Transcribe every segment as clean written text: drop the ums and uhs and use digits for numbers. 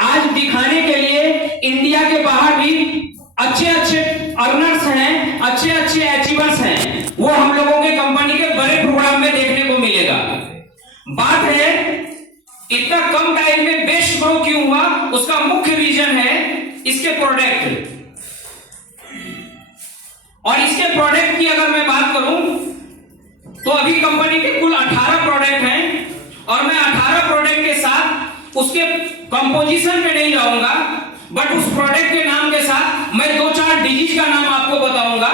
आज दिखाने के लिए इंडिया के बाहर भी अच्छे अच्छे अर्नर्स हैं, अच्छे अच्छे अचीवर्स हैं, वो हम लोगों के कंपनी के बड़े प्रोग्राम में देखने को मिलेगा। बात है इतना कम टाइम में बेस्ट ग्रो क्यों हुआ, उसका मुख्य रीजन है इसके प्रोडक्ट। और इसके प्रोडक्ट की अगर मैं बात करूं तो अभी कंपनी के कुल 18 प्रोडक्ट हैं और मैं 18 प्रोडक्ट के साथ उसके कंपोजिशन में नहीं जाऊंगा, बट उस प्रोडक्ट के नाम के साथ मैं 2-4 डिजिट का नाम आपको बताऊंगा।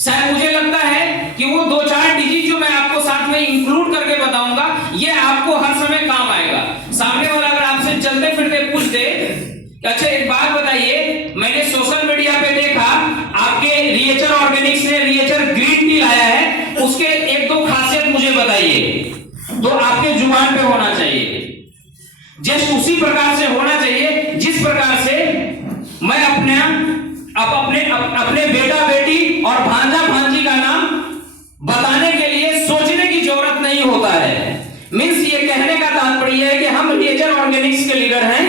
शायद मुझे लगता है कि वो 2-4 डिजिट जो मैं आपको साथ में इंक्लूड करके बताऊंगा ये आपको हर समय काम आएगा। सामने वाला अगर आपसे चलते फिरते पूछ दे अच्छा एक बात बताइए, मैंने सोशल मीडिया पे देखा आपके रिएचर ऑर्गेनिक्स ने रिएचर ग्रीन टी लाया है, उसके 1-2 खासियत मुझे बताइए, तो आपके जुबान पे होना चाहिए। जस्ट उसी प्रकार से होना चाहिए जिस प्रकार से मैं अपने बेटा बेटी और भांजा भांजी का नाम बताने के लिए सोचने की जरूरत नहीं होता है। मींस ये कहने का तात्पर्य है कि हम रिएचर ऑर्गेनिक्स के लीडर हैं,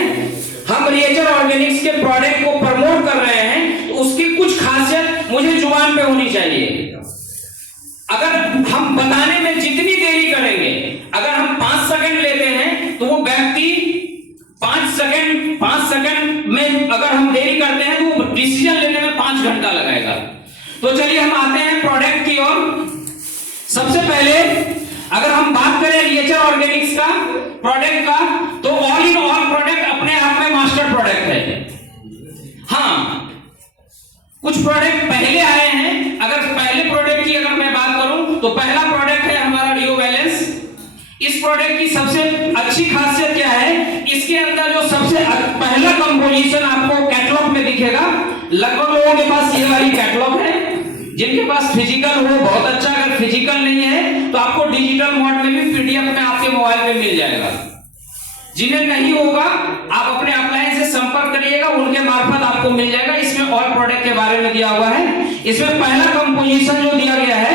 हम रिएचर ऑर्गेनिक्स के प्रोडक्ट को प्रमोट कर रहे हैं, तो उसकी कुछ खासियत मुझे जुबान पे होनी चाहिए। अगर हम बताने में जितनी देरी करेंगे, अगर हम 5 सेकंड लेते हैं तो वो व्यक्ति 5 सेकंड में अगर हम देरी करते हैं तो वो डिसीजन लेने में 5 घंटा लगाएगा। तो चलिए हम आते हैं प्रोडक्ट की ओर। सबसे पहले अगर हम बात करें रिएचर ऑर्गेनिक्स का प्रोडक्ट का, तो ऑल इन ऑल प्रोडक्ट अपने आप में मास्टर प्रोडक्ट है। हाँ, कुछ प्रोडक्ट पहले आए हैं। अगर पहले प्रोडक्ट की अगर मैं बात करूं तो पहला प्रोडक्ट है हमारा रियो बैलेंस। इस प्रोडक्ट की सबसे अच्छी खासियत क्या है, इसके अंदर जो सबसे पहला कंपोजिशन आपको कैटलॉग में दिखेगा, लगभग लोगों के पास ये वाली कैटलॉग है। जिनके पास फिजिकल हो बहुत अच्छा, अगर फिजिकल नहीं है तो आपको डिजिटल मोड में भी पीडीएफ में आपके मोबाइल में मिल जाएगा। जिन्हें नहीं होगा आप अपने अपलाइन से संपर्क करिएगा, उनके मार्फत आपको मिल जाएगा। इसमें ऑल प्रोडक्ट के बारे में दिया हुआ है। इसमें पहला कंपोजिशन जो दिया गया है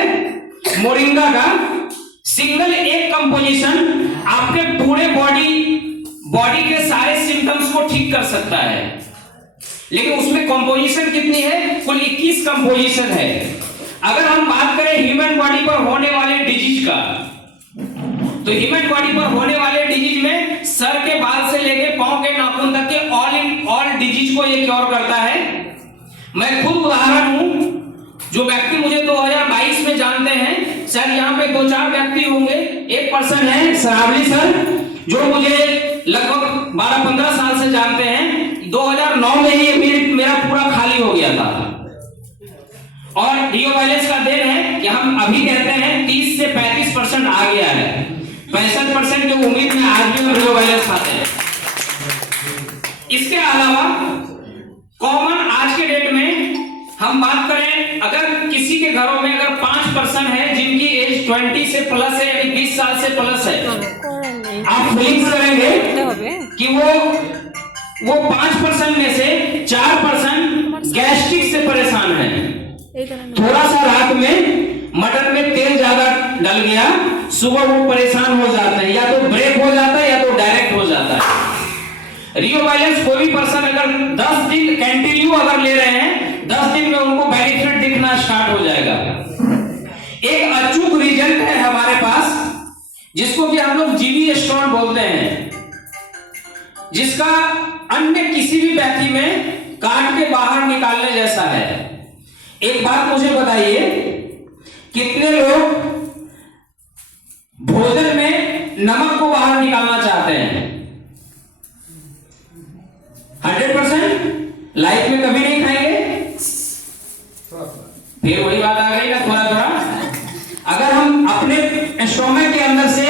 मोरिंगा का, सिंगल एक कंपोजिशन आपके पूरे बॉडी के सारे सिम्टम्स को ठीक कर सकता है। लेकिन उसमें कंपोजिशन कितनी है, कुल 21 कंपोजिशन है। अगर हम बात करें ह्यूमन बॉडी पर होने वाले डिजीज का, तो ह्यूमन बॉडी पर होने वाले डिजीज में सर के बाल से लेके पांव के नाखून तक के ऑल डिजीज को ये क्योर करता है। मैं खुद उदाहरण हूं, जो व्यक्ति मुझे 2022 में जानते हैं, सर यहाँ पे 2-4 व्यक्ति होंगे। एक पर्सन है सरावली सर, जो मुझे लगभग 12-15 साल से जानते हैं। 2009 में ही मेरा पूरा खाली हो गया था। और रियो बैलेंस का देन है कि हम अभी कहते हैं 30 से 35% आ गया है। 65% की उम्मीद में आज भी रियो बैलेंस खाते हैं। इसके अलावा कॉमन आज के डेट में हम बात करें, अगर किसी के घरों में अगर 5% है जिनकी एज 20 से प्लस है, यानी 20 साल से प्लस है, आप फीलिंग्स करेंगे कि वो 5% में से 4% गैस्ट्रिक से परेशान है। थोड़ा सा रात में मटन में तेल ज्यादा डल गया, सुबह वो परेशान हो जाते हैं, या तो ब्रेक हो जाता है या तो डायरेक्ट हो जाता है। रियो बैलेंस कोई भी पर्सन अगर 10 दिन कंटिन्यू अगर ले रहे हैं, 10 दिन में उनको बेनिफिट दिखना स्टार्ट हो जाएगा। एक अचूक रिजल्ट है हमारे पास, जिसको कि हम लोग जीवी स्टोन बोलते हैं, जिसका अन्य किसी भी व्यक्ति में काट के बाहर निकालने जैसा है। एक बात मुझे बताइए, कितने लोग भोजन में नमक को बाहर निकालना चाहते हैं? 100% लाइफ में कभी नहीं खाएंगे। फिर वही बात आ गई ना, थोड़ा थोड़ा। अगर हम अपने स्टोमक के अंदर से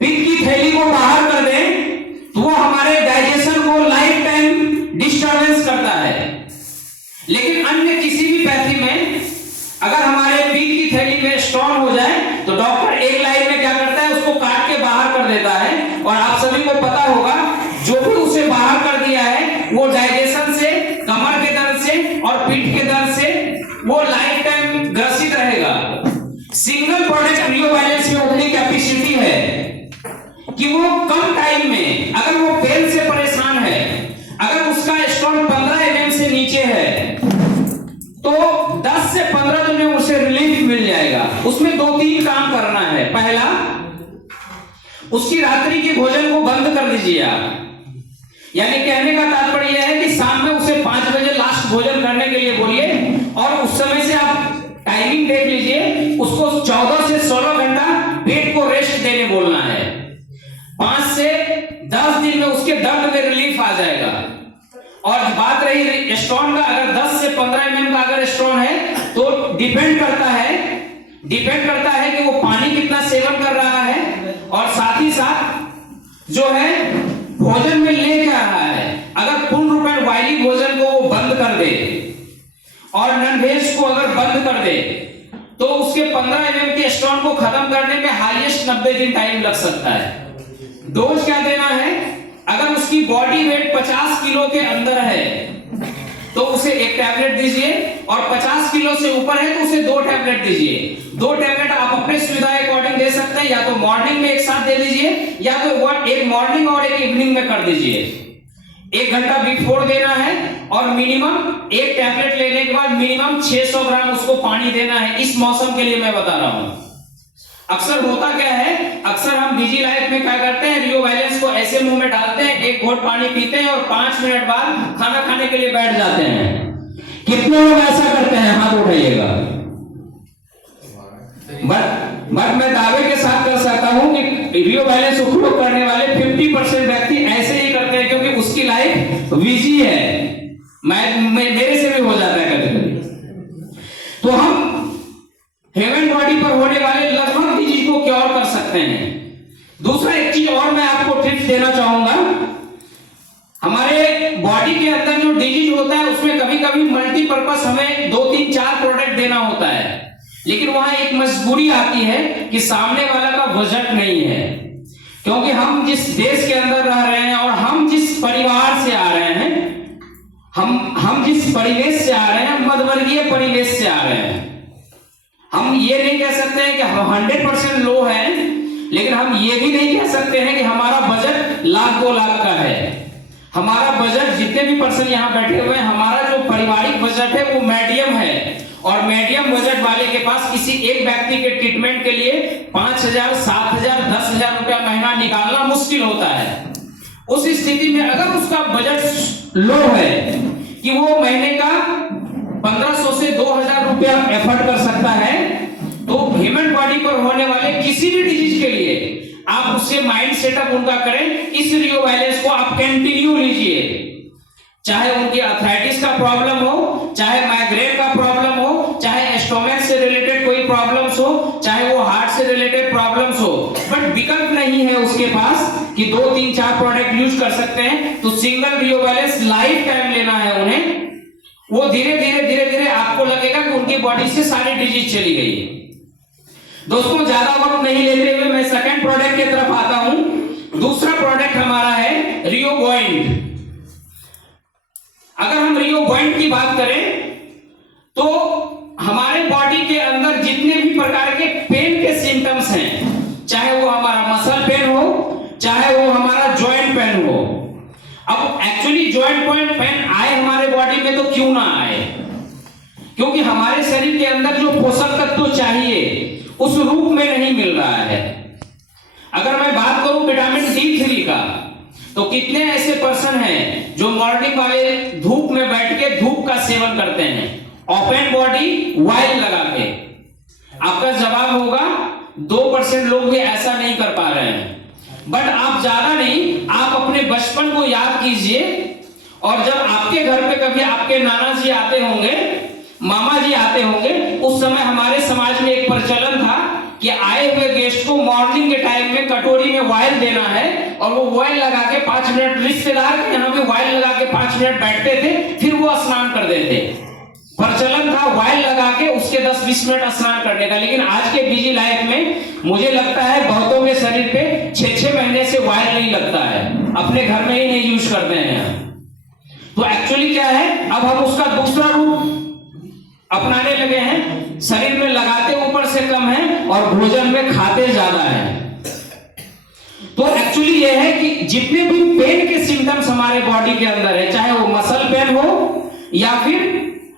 पित्त की थैली को बाहर कर दें तो वो हमारे डाइजेशन को लाइफ टाइम डिस्टर्बेंस करता है। लेकिन अन्य किसी भी पैथी में अगर हमारे पित्त की थैली में स्टोन हो जाए तो डॉक्टर एक लाइन में क्या करता है, उसको काट के बाहर कर देता है। और आप सभी को पता होगा, जो भी उसे बाहर कर दिया है वो डाइजेशन से, कमर के दर्द से और पीठ के दर्द से वो लाइफ टाइम ग्रसित रहेगा। सिंगल प्रोडक्ट रियो बैलेंस में उतनी कैपेसिटी है कि वो कम टाइम में, अगर वो पेन से उसमें 2-3 काम करना है। पहला, उसकी रात्रि के भोजन को बंद कर दीजिए आप। यानी कहने का तात्पर्य यह है कि शाम में उसे 5 बजे लास्ट भोजन करने के लिए बोलिए और उस समय से आप टाइमिंग देख लीजिए, उसको 14 से 16 घंटा पेट को रेस्ट देने बोलना है। 5 से 10 दिन में उसके दर्द में रिलीफ आ जाएगा। और बात रही स्टोन का, अगर 10 से 15 mm का अगर स्टोन है तो डिपेंड करता है कि वो पानी कितना सेवन कर रहा है और साथ ही साथ जो है भोजन में ले क्या रहा है। अगर पूर्ण रूप में ऑयली भोजन को वो बंद कर दे और नॉन वेज को अगर बंद कर दे तो उसके 15 mm के स्टोन को खत्म करने में हाईएस्ट 90 दिन टाइम लग सकता है। डोज क्या देना है, अगर उसकी बॉडी वेट 50 किलो के अंदर है तो उसे 1 टैबलेट दीजिए और 50 किलो से ऊपर है तो उसे 2 टैबलेट दीजिए। 2 टैबलेट आप अपने सुविधा अकॉर्डिंग दे सकते हैं, या तो मॉर्निंग में एक साथ दे दीजिए या तो एक मॉर्निंग और एक इवनिंग में कर दीजिए। 1 घंटा बिफोर देना है और मिनिमम 1 टैबलेट लेने के बाद मिनिमम 600 ग्राम उसको पानी देना है। इस मौसम के लिए मैं बता रहा हूं। अक्सर होता क्या है, अक्सर हम बिजी लाइफ में क्या करते हैं, रियो वैलेंस को ऐसे मुंह में डालते हैं, 1 घोट पानी पीते हैं और 5 मिनट बाद खाना खाने के लिए बैठ जाते हैं। कितने लोग ऐसा करते हैं, हाथ उठाइएगा। बट मैं दावे के साथ कर सकता हूं कि रियो वैलेंस उपयोग करने वाले 50% व्यक्ति ऐसे ही करते हैं, क्योंकि उसकी लाइफ बिजी है। मेरे से भी हो जाता है कभी-कभी। तो हम ह्यूमन बॉडी पर होने वाले लगभग डिजीज को क्योर कर सकते हैं। दूसरा एक चीज और मैं आपको टिप्स देना चाहूंगा, हमारे बॉडी के अंदर जो डिजीज होता है उसमें कभी-कभी मल्टीपर्पस हमें 2-3-4 प्रोडक्ट देना होता है, लेकिन वहां एक मजबूरी आती है कि सामने वाला का बजट नहीं है। क्योंकि हम जिस देश के अंदर रह रहे हैं और हम जिस परिवार से आ रहे हैं, हम जिस परिवेश से आ रहे हैं, मध्यवर्गीय परिवेश से आ रहे हैं, हम ये नहीं कह सकते हैं कि हम 100% लो है, लेकिन हम ये भी नहीं कह सकते हैं कि हमारा बजट 1,00,000-2 लाख का है। हमारा बजट, जितने भी पर्सन यहाँ बैठे हुए हैं, हमारा जो पारिवारिक बजट है वो मीडियम है। और मीडियम बजट वाले के पास किसी एक व्यक्ति के ट्रीटमेंट के लिए 5,000, 7,000, 10,000 रुपया महीना निकालना मुश्किल होता है। उस स्थिति में अगर उसका बजट लो है कि वो महीने का 1,500 से 2,000 रुपया एफर्ट कर सकता है, तो ह्यूमन बॉडी पर होने वाले किसी भी डिजीज के लिए आप उससे माइंड सेटअप उनका करें। इस रियो वैलेंस को आप कंटिन्यू लीजिए, चाहे उनकी आर्थराइटिस का प्रॉब्लम हो, चाहे माइग्रेन का प्रॉब्लम हो, चाहे स्टोमक से रिलेटेड कोई प्रॉब्लम्स हो, चाहे वो हार्ट से रिलेटेड प्रॉब्लम्स हो। बट विकल्प नहीं है उसके पास कि 2-3-4 प्रोडक्ट यूज कर सकते हैं, तो सिंगल रियो वैलेंस लाइफ टाइम लेना है उन्हें। वो धीरे धीरे आपको लगेगा कि उनकी बॉडी से सारी डिजीज चली गई है। दोस्तों, ज्यादा वक्त नहीं लेते हुए मैं सेकंड प्रोडक्ट की तरफ आता हूं। दूसरा प्रोडक्ट हमारा है रियो बॉइंट। अगर हम रियो बॉइंट की बात करें तो हमारे बॉडी के अंदर जितने भी प्रकार के पेन के सिम्टम्स हैं, चाहे वो हमारा मसल पेन हो, चाहे वो हमारा जॉइंट पेन हो। अब एक्चुअली जॉइंट पेन आए हमारे बॉडी में तो क्यों ना आए, क्योंकि हमारे शरीर के अंदर जो पोषक तत्व चाहिए उस रूप में नहीं मिल रहा है। अगर मैं बात करूं विटामिन D3 का, तो कितने ऐसे पर्सन हैं जो मॉर्निंग वाले धूप में बैठ के धूप का सेवन करते हैं, ओपन बॉडी वाइल लगा के। आपका जवाब होगा 2% लोग भी ऐसा नहीं कर पा रहे हैं। बट आप ज्यादा नहीं, आप अपने बचपन को याद कीजिए, और जब आपके घर पे कभी आपके नाना जी आते होंगे, मामा जी आते होंगे, उस समय हमारे समाज में एक प्रचलन था कि आए हुए गेस्ट को मॉर्निंग के टाइम में कटोरी में ऑयल देना है, और वो ऑयल लगा के 5 मिनट, रिश्तेदार के यहाँ पे ऑयल लगा के 5 मिनट बैठते थे, फिर वो स्नान कर देते। प्रचलन था ऑयल लगा के उसके 10-20 मिनट स्नान करने का। लेकिन आज के बिजी लाइफ में मुझे लगता है बहुतों के शरीर पे 6-6 महीने से ऑयल नहीं लगता है, अपने घर में ही नहीं यूज करते हैं। तो एक्चुअली क्या है, अब हम उसका दूसरा रूप अपनाने लगे हैं। शरीर में लगाते ऊपर से कम है और भोजन में खाते ज्यादा है। तो एक्चुअली यह है कि जितने भी पेन के सिम्टम्स हमारे बॉडी के अंदर है, चाहे वो मसल पेन हो या फिर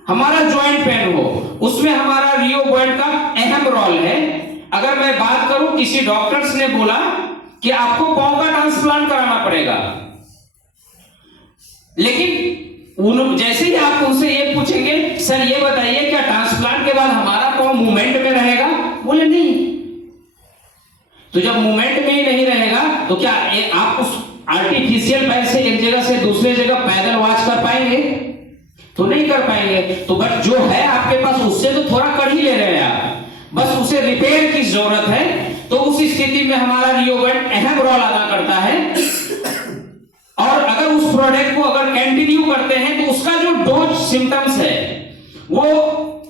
हमारा जॉइंट पेन हो, उसमें हमारा रियो बॉइंट का अहम रोल है। अगर मैं बात करूं, किसी डॉक्टर्स ने बोला कि आपको पांव का ट्रांसप्लांट कराना पड़ेगा, लेकिन जैसे ही आप उनसे ये पूछेंगे, सर ये बताइए क्या ट्रांसप्लांट के बाद हमारा पांव मूवमेंट में रहेगा? बोले नहीं। तो जब मूवमेंट में ही नहीं रहेगा तो क्या आप उस आर्टिफिशियल पैर से एक जगह से दूसरे जगह पैदल वॉच कर पाएंगे? तो नहीं कर पाएंगे। तो बट जो है आपके पास उससे तो थोड़ा कर ही ले रहे हैं आप, बस उसे रिपेयर की जरूरत है। तो उस स्थिति में हमारा रियोबैंड अहम रोल अदा करता है। और अगर उस प्रोडक्ट को अगर कंटिन्यू करते हैं तो उसका जो डोज सिम्टम्स है वो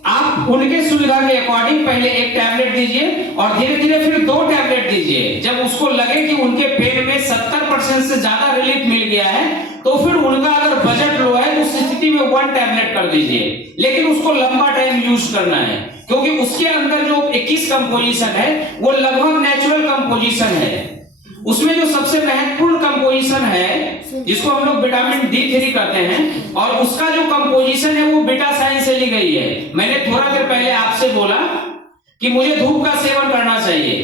आप उनके सुविधा के अकॉर्डिंग पहले एक टैबलेट दीजिए और धीरे धीरे फिर 2 टैबलेट दीजिए। जब उसको लगे कि उनके पेन में 70% से ज्यादा रिलीफ मिल गया है तो फिर उनका अगर बजट लो है तो उस स्थिति में 1 टैबलेट कर दीजिए, लेकिन उसको लंबा टाइम यूज करना है, क्योंकि उसके अंदर जो 21 कंपोजिशन है वो लगभग नेचुरल कंपोजिशन है। उसमें जो सबसे महत्वपूर्ण कंपोजिशन है जिसको हम लोग विटामिन D3 कहते हैं, और उसका जो कंपोजिशन है वो बीटा साइन से ली गई है। मैंने थोड़ा देर पहले आपसे बोला कि मुझे धूप का सेवन करना चाहिए,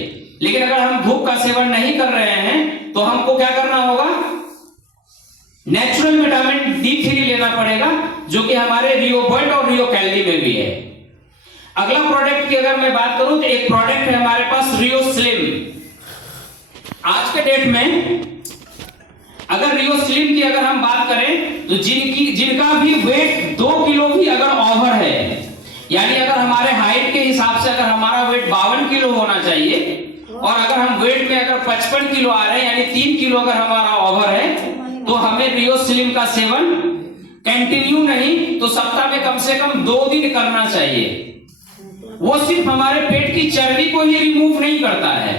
लेकिन अगर हम धूप का सेवन नहीं कर रहे हैं तो हमको क्या करना होगा? नेचुरल विटामिन D3 लेना पड़ेगा, जो कि हमारे रियोबैंड और रियोकैली में भी है। अगला प्रोडक्ट की अगर मैं बात करूं तो एक प्रोडक्ट है हमारे पास रियो स्लिम। आज के डेट में अगर रियो स्लिम की अगर हम बात करें तो जिनका भी वेट 2 किलो भी अगर ओवर है, यानी अगर हमारे हाइट के हिसाब से अगर हमारा वेट 52 किलो होना चाहिए और अगर हम वेट में अगर 55 किलो आ रहे हैं, यानी 3 किलो अगर हमारा ओवर है, तो हमें रियो स्लिम का सेवन कंटिन्यू नहीं तो सप्ताह में कम से कम 2 दिन करना चाहिए। वो सिर्फ हमारे पेट की चर्बी को ही रिमूव नहीं करता है।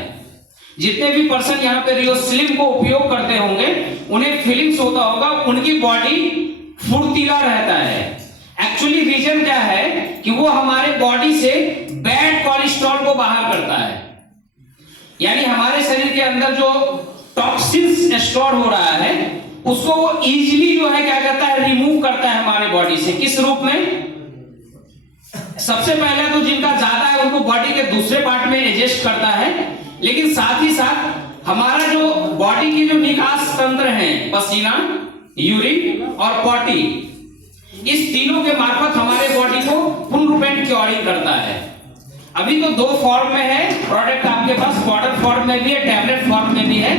जितने भी पर्सन यहाँ पे रियो स्लिम को उपयोग करते होंगे उन्हें फीलिंग्स होता होगा, उनकी बॉडी फुर्तीला रहता है। एक्चुअली रीजन क्या है कि वो हमारे बॉडी से बैड कोलेस्ट्रॉल को बाहर करता है, यानी हमारे शरीर के अंदर जो टॉक्सिन्स स्टोर हो रहा है उसको वो इजीली जो है क्या करता है, रिमूव करता है हमारे बॉडी से। किस रूप में? सबसे पहले तो जिनका ज्यादा है उनको बॉडी के दूसरे पार्ट में एडजस्ट करता है, लेकिन साथ ही साथ हमारा जो बॉडी की जो निकास तंत्र है, पसीना, यूरिन और पॉटी, इस तीनों के मार्फत हमारे बॉडी को पूर्ण रूपेण क्योरिंग करता है। अभी तो 2 फॉर्म में है प्रोडक्ट आपके पास, पाउडर फॉर्म में भी है, टैबलेट फॉर्म में भी है।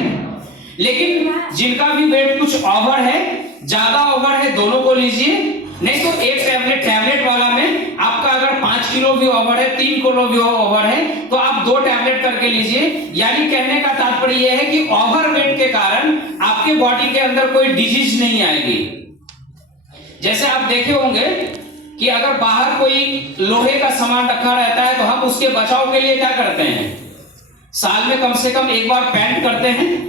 लेकिन जिनका भी वेट कुछ ओवर है, ज्यादा ओवर है, दोनों को लीजिए। नहीं तो एक टैबलेट वाला में आपका अगर 5 किलो भी ओवर है, 3 किलो भी ओवर है, तो आप 2 टैबलेट करके लीजिए। यानी कहने का तात्पर्य यह है कि ओवर वेट के कारण आपके बॉडी के अंदर कोई डिजीज नहीं आएगी। जैसे आप देखे होंगे कि अगर बाहर कोई लोहे का सामान रखा रहता है तो हम उसके बचाव के लिए क्या करते हैं? साल में कम से कम एक बार पेंट करते हैं,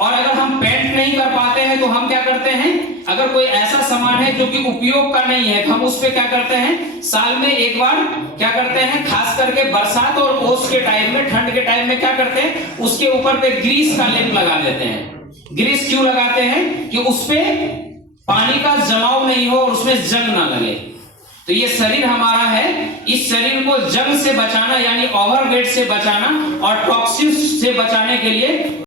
और अगर हम पेंट नहीं कर पाते हैं तो हम क्या करते हैं? अगर कोई ऐसा सामान है जो कि उपयोग का नहीं है तो हम उस पे क्या करते हैं? साल में एक बार क्या करते हैं? खास करके बरसात और ओस के टाइम में, ठंड के टाइम में क्या करते हैं? उसके ऊपर पे ग्रीस का लेप लगा देते हैं। ग्रीस क्यों लगाते हैं? कि उस पे पानी का जमाव नहीं हो और उसमें जंग ना लगे। तो ये शरीर हमारा है, इस शरीर को जंग से बचाना यानी ओवरवेट से बचाना और टॉक्सिन्स से बचाने के लिए